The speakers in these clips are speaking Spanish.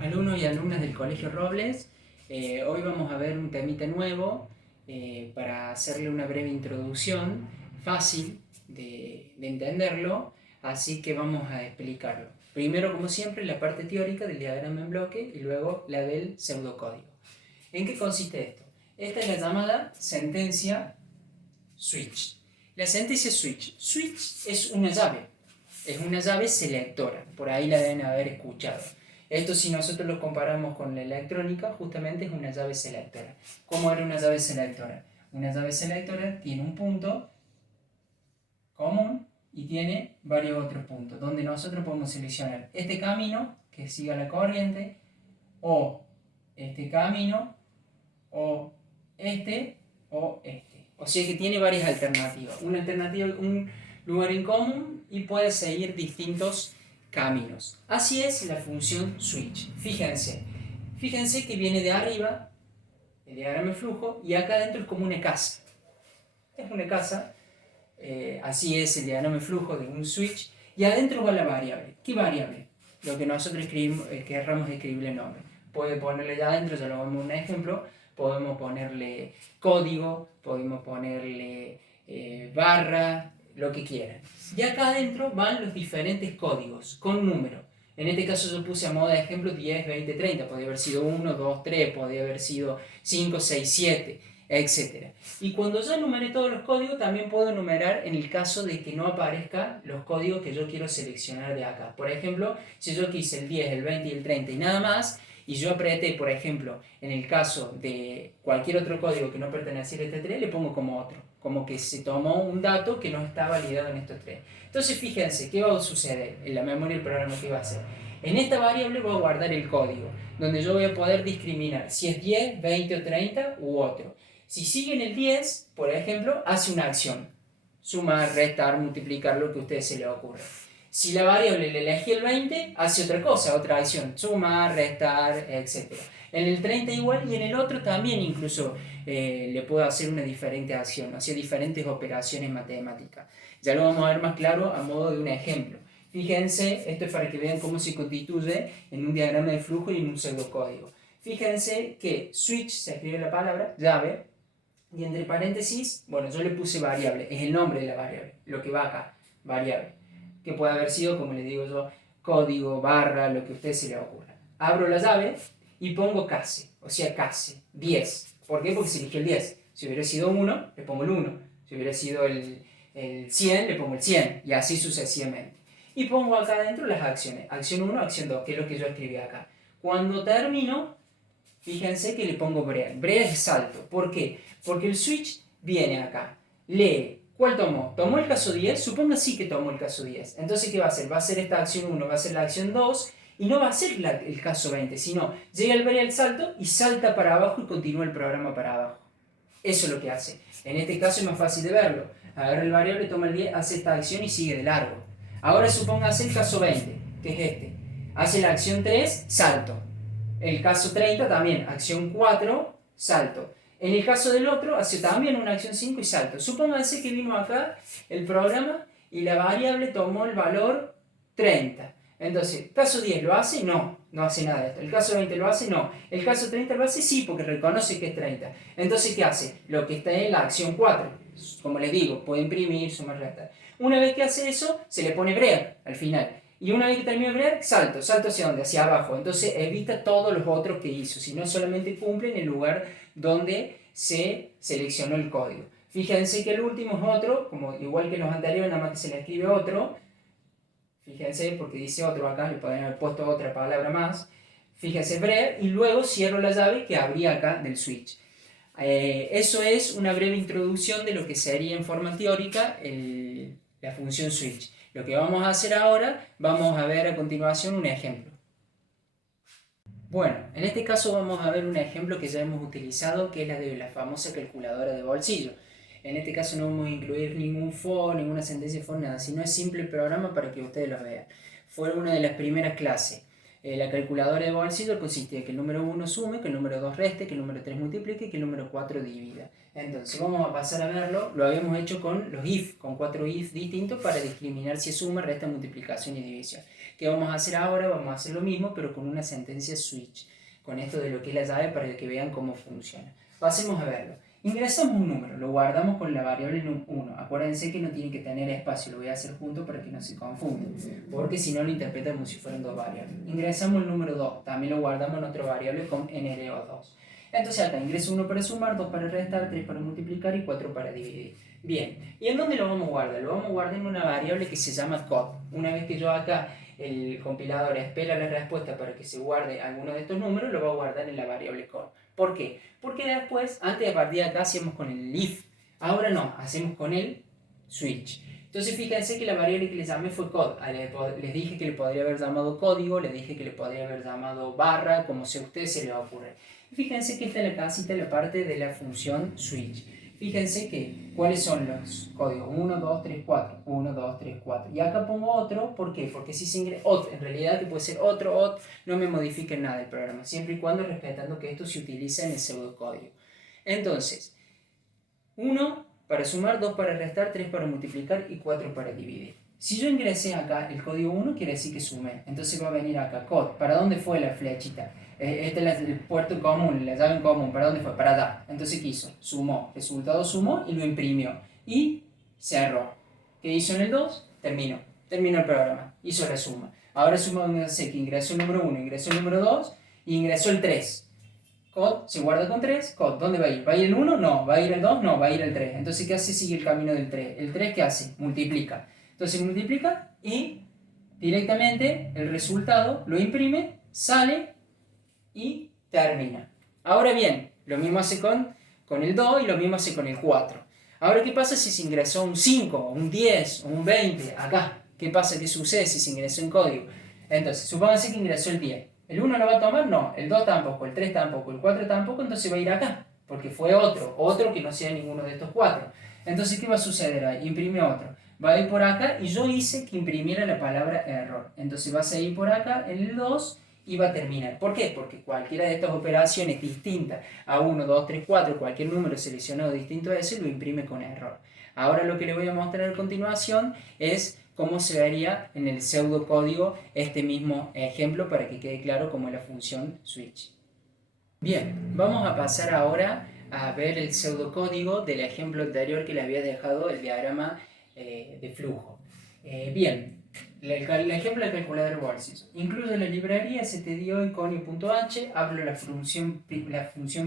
Alumnos y alumnas del Colegio Robles, hoy vamos a ver un temita nuevo para hacerle una breve introducción fácil de entenderlo, así que vamos a explicarlo. Primero, como siempre, la parte teórica del diagrama en bloque y luego la del pseudocódigo. ¿En qué consiste esto? Esta es la llamada sentencia switch. La sentencia switch. Switch es una llave selectora, por ahí la deben haber escuchado. Esto, si nosotros lo comparamos con la electrónica, justamente es una llave selectora. ¿Cómo era una llave selectora? Una llave selectora tiene un punto común y tiene varios otros puntos, donde nosotros podemos seleccionar este camino que siga la corriente, o este camino, o este, o este. O sea que tiene varias alternativas. Una alternativa, un lugar en común, y puede seguir distintos caminos. Así es la función switch. Fíjense que viene de arriba, el diagrama de flujo, y acá adentro es como una casa. Es una casa, así es el diagrama de flujo de un switch, y adentro va la variable. ¿Qué variable? Lo que nosotros querramos escribirle el nombre. Puede ponerle ya adentro, ya lo vamos a un ejemplo, podemos ponerle código, podemos ponerle barra, lo que quieran. Y acá adentro van los diferentes códigos con número. En este caso yo puse a modo de ejemplo 10, 20, 30. Podría haber sido 1, 2, 3, podría haber sido 5, 6, 7, etc. Y cuando yo numeré todos los códigos, también puedo numerar en el caso de que no aparezcan los códigos que yo quiero seleccionar de acá. Por ejemplo, si yo quise el 10, el 20 y el 30 y nada más, y yo apreté, por ejemplo, en el caso de cualquier otro código que no perteneciera a este 3, le pongo como otro, como que se tomó un dato que no está validado en estos 3. Entonces fíjense, ¿qué va a suceder en la memoria del programa que va a hacer? En esta variable voy a guardar el código, donde yo voy a poder discriminar si es 10, 20 o 30 u otro. Si sigue en el 10, por ejemplo, hace una acción: sumar, restar, multiplicar, lo que a ustedes se les ocurra. Si la variable le elegí el 20, hace otra cosa, otra acción: sumar, restar, etc. En el 30 igual, y en el otro también incluso le puedo hacer una diferente acción, hacer diferentes operaciones matemáticas. Ya lo vamos a ver más claro a modo de un ejemplo. Fíjense, esto es para que vean cómo se constituye en un diagrama de flujo y en un pseudocódigo. Fíjense que switch se escribe la palabra llave, y entre paréntesis, bueno, yo le puse variable, es el nombre de la variable, lo que va acá, variable, que puede haber sido, como les digo yo, código, barra, lo que a usted se le ocurra. Abro la llave y pongo case, o sea, case, 10. ¿Por qué? Porque se eligió el 10. Si hubiera sido 1, le pongo el 1. Si hubiera sido el 100, le pongo el 100, y así sucesivamente. Y pongo acá adentro las acciones, acción 1, acción 2, que es lo que yo escribí acá. Cuando termino, fíjense que le pongo break. Break es salto. ¿Por qué? Porque el switch viene acá, lee. ¿Cuál tomó? ¿Tomó el caso 10? Suponga sí que tomó el caso 10. Entonces, ¿qué va a hacer? Va a hacer esta acción 1, va a hacer la acción 2, y no va a ser el caso 20, sino llega el break al salto y salta para abajo y continúa el programa para abajo. Eso es lo que hace. En este caso es más fácil de verlo. Agarra el variable, toma el 10, hace esta acción y sigue de largo. Ahora supóngase el caso 20, que es este. Hace la acción 3, salto. El caso 30 también, acción 4, salto. En el caso del otro, hace también una acción 5 y salto. Supónganse que vino acá el programa y la variable tomó el valor 30. Entonces, ¿caso 10 lo hace? No, no hace nada de esto. ¿El caso 20 lo hace? No. ¿El caso 30 lo hace? Sí, porque reconoce que es 30. Entonces, ¿qué hace? Lo que está en la acción 4. Como les digo, puede imprimir, sumar, restar. Una vez que hace eso, se le pone break al final. Y una vez que termina el break, salto hacia dónde, hacia abajo. Entonces evita todos los otros que hizo, sino solamente cumple en el lugar donde se seleccionó el código. Fíjense que el último es otro, como igual que los anteriores, nada más que se le escribe otro. Fíjense, porque dice otro acá, le podrían haber puesto otra palabra más. Fíjense, break, y luego cierro la llave que abría acá del switch. Eso es una breve introducción de lo que sería en forma teórica la función switch. Lo que vamos a hacer ahora, vamos a ver a continuación un ejemplo. Bueno, en este caso vamos a ver un ejemplo que ya hemos utilizado, que es la de la famosa calculadora de bolsillo. En este caso no vamos a incluir ningún for, ninguna sentencia for, nada, sino es simple el programa para que ustedes lo vean. Fue una de las primeras clases. La calculadora de bolsillo consiste en que el número 1 sume, que el número 2 reste, que el número 3 multiplique y que el número 4 divida. Entonces vamos a pasar a verlo, lo habíamos hecho con los if, con 4 if distintos para discriminar si es suma, resta, multiplicación y división. ¿Qué vamos a hacer ahora? Vamos a hacer lo mismo pero con una sentencia switch, con esto de lo que es la llave para que vean cómo funciona. Pasemos a verlo. Ingresamos un número, lo guardamos con la variable 1. Acuérdense que no tiene que tener espacio, lo voy a hacer junto para que no se confunda, porque si no lo interpreta como si fueran dos variables. Ingresamos el número 2, también lo guardamos en otra variable con NRO2. Entonces acá ingreso 1 para sumar, 2 para restar, 3 para multiplicar y 4 para dividir. Bien, ¿y en dónde lo vamos a guardar? Lo vamos a guardar en una variable que se llama code. Una vez que yo acá el compilador espera la respuesta para que se guarde alguno de estos números, lo va a guardar en la variable code. ¿Por qué? Porque después, antes de partir de acá, hacíamos con el if. Ahora no, hacemos con el switch. Entonces fíjense que la variable que les llamé fue code. Les dije que le podría haber llamado código, les dije que le podría haber llamado barra, como si a ustedes se les va a ocurrir. Fíjense que esta es la casita, la parte de la función switch. Fíjense que, ¿cuáles son los códigos? 1, 2, 3, 4. 1, 2, 3, 4. Y acá pongo otro, ¿por qué? Porque si se ingresa otro, en realidad que puede ser otro, no me modifique nada el programa, siempre y cuando respetando que esto se utiliza en el pseudocódigo. Entonces, 1 para sumar, 2 para restar, 3 para multiplicar y 4 para dividir. Si yo ingresé acá el código 1, quiere decir que sumé. Entonces va a venir acá, code. ¿Para dónde fue la flechita? Este es el puerto común, la llave en común. ¿Para dónde fue? Para allá. Entonces, ¿qué hizo? Sumó. Resultado sumó y lo imprimió. Y cerró. ¿Qué hizo en el 2? Terminó. Terminó el programa. Hizo la suma. Ahora sé que ingresó el número 1, ingresó el número 2 y ingresó el 3. Code se guarda con 3. Code, ¿dónde va a ir? ¿Va a ir el 1? No. ¿Va a ir el 2? No. Va a ir el 3. Entonces, ¿qué hace? Sigue el camino del 3. ¿El 3 qué hace? Multiplica. Entonces multiplica y directamente el resultado lo imprime, sale y termina. Ahora bien, lo mismo hace con el 2 y lo mismo hace con el 4. Ahora, ¿qué pasa si se ingresó un 5, un 10 o un 20 acá? ¿Qué pasa? ¿Qué sucede si se ingresó en código? Entonces, supónganse que ingresó el 10. ¿El 1 lo va a tomar? No. El 2 tampoco, el 3 tampoco, el 4 tampoco, entonces va a ir acá, porque fue otro que no sea ninguno de estos 4. Entonces, ¿qué va a suceder ahí? Imprime otro. Va a ir por acá y yo hice que imprimiera la palabra error. Entonces vas a ir por acá en el 2 y va a terminar. ¿Por qué? Porque cualquiera de estas operaciones distintas a 1, 2, 3, 4, cualquier número seleccionado distinto a ese, lo imprime con error. Ahora lo que le voy a mostrar a continuación es cómo se vería en el pseudocódigo este mismo ejemplo para que quede claro cómo es la función switch. Bien, vamos a pasar ahora a ver el pseudocódigo del ejemplo anterior que les había dejado, el diagrama de flujo. Bien, el ejemplo de calculadora de bolsillo. Incluye la librería stdio y conio.h, hablo la función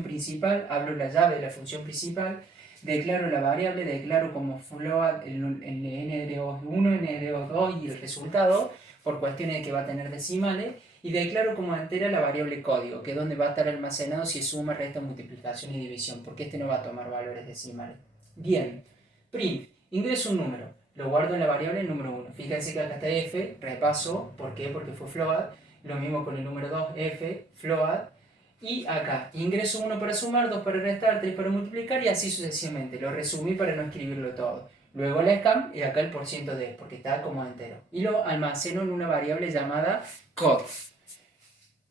principal, hablo la llave de la función principal, declaro la variable, declaro como float el NRO1, NRO2 y el resultado, por cuestiones de que va a tener decimales, y declaro como entera la variable código, que es donde va a estar almacenado si es suma, resta, multiplicación y división, porque este no va a tomar valores decimales. Bien, print, ingreso un número, lo guardo en la variable número 1. Fíjense que acá está f, repaso, ¿por qué? Porque fue float, lo mismo con el número 2, f, float, y acá, ingreso 1 para sumar, 2 para restar, 3 para multiplicar y así sucesivamente. Lo resumí para no escribirlo todo. Luego el scam y acá el %d, porque está como entero. Y lo almaceno en una variable llamada code.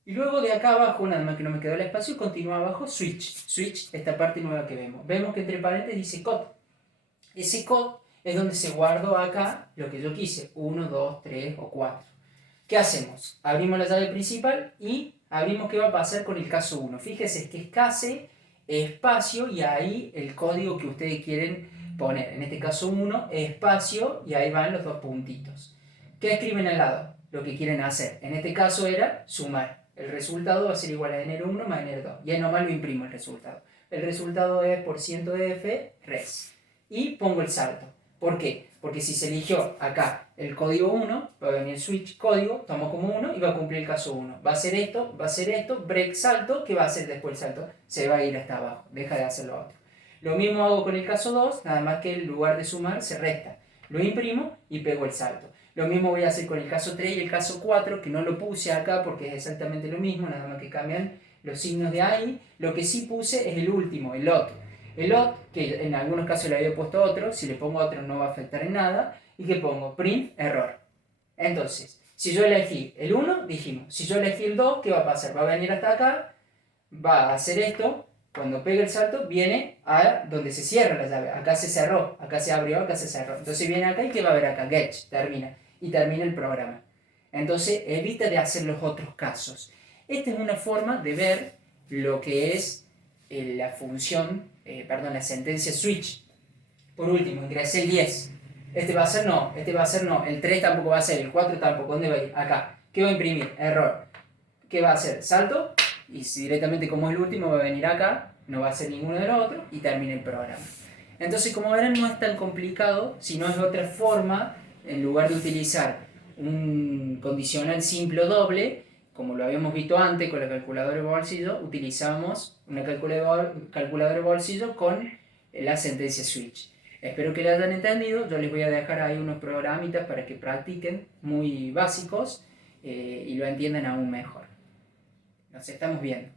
Y luego de acá abajo, nada más que no me quedó el espacio, continúa abajo switch. Switch, esta parte nueva que vemos. Vemos que entre paréntesis dice code. Ese code es donde se guardó acá lo que yo quise. 1, 2, 3 o 4. ¿Qué hacemos? Abrimos la llave principal y abrimos qué va a pasar con el caso 1. Fíjense que es case, espacio y ahí el código que ustedes quieren poner. En este caso 1, espacio y ahí van los dos puntitos. ¿Qué escriben al lado? Lo que quieren hacer. En este caso era sumar. El resultado va a ser igual a NR1 más NR2. Y ahí nomás lo imprimo el resultado. El resultado es %f res. Y pongo el salto. ¿Por qué? Porque si se eligió acá el código 1, va a venir switch código, tomo como 1 y va a cumplir el caso 1. Va a hacer esto, break salto, ¿qué va a hacer después el salto? Se va a ir hasta abajo, deja de hacer lo otro. Lo mismo hago con el caso 2, nada más que en lugar de sumar se resta. Lo imprimo y pego el salto. Lo mismo voy a hacer con el caso 3 y el caso 4, que no lo puse acá porque es exactamente lo mismo, nada más que cambian los signos de ahí. Lo que sí puse es el último, el otro. El OT, que en algunos casos le había puesto otro, si le pongo otro no va a afectar en nada, y que pongo print error. Entonces, Si yo elegí el 1, dijimos, si yo elegí el 2, ¿qué va a pasar? Va a venir hasta acá, va a hacer esto, cuando pega el salto viene a donde se cierra la llave, acá se cerró, acá se abrió, acá se cerró, entonces viene acá y ¿qué va a haber acá? Get, termina, y termina el programa. Entonces evita de hacer los otros casos. Esta es una forma de ver lo que es la función, la sentencia switch. Por último, ingresé el 10. Este va a ser no, este va a ser no, el 3 tampoco va a ser, el 4 tampoco. ¿Dónde va a ir? Acá. ¿Qué va a imprimir? Error. ¿Qué va a hacer? Salto, y si directamente como es el último va a venir acá, no va a ser ninguno de los otros, y termina el programa. Entonces, como verán, no es tan complicado, sino es otra forma, en lugar de utilizar un condicional simple o doble, como lo habíamos visto antes con la calculadora de bolsillo, utilizamos una calculadora de bolsillo con la sentencia switch. Espero que lo hayan entendido. Yo les voy a dejar ahí unos programitas para que practiquen, muy básicos, y lo entiendan aún mejor. Nos estamos viendo.